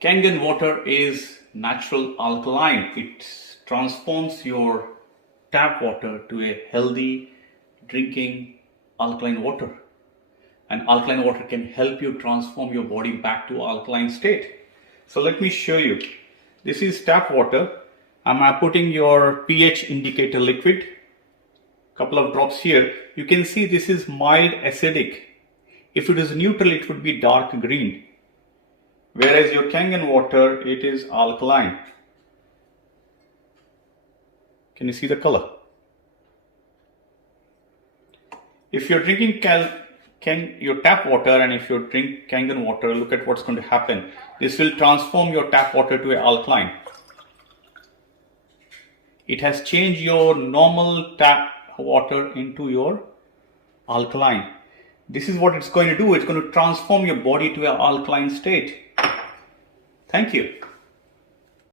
Kangen water is natural alkaline. It transforms your tap water to a healthy drinking alkaline water. And alkaline water can help you transform your body back to alkaline state. So let me show you. This is tap water. I'm putting your pH indicator liquid. Couple of drops here. You can see this is mild acidic. If it is neutral, it would be dark green. Whereas your Kangen water, it is alkaline. Can you see the color? If you're drinking your tap water and if you drink Kangen water, look at what's going to happen. This will transform your tap water to an alkaline. It has changed your normal tap water into your alkaline. This is what it's going to do. It's going to transform your body to an alkaline state. Thank you.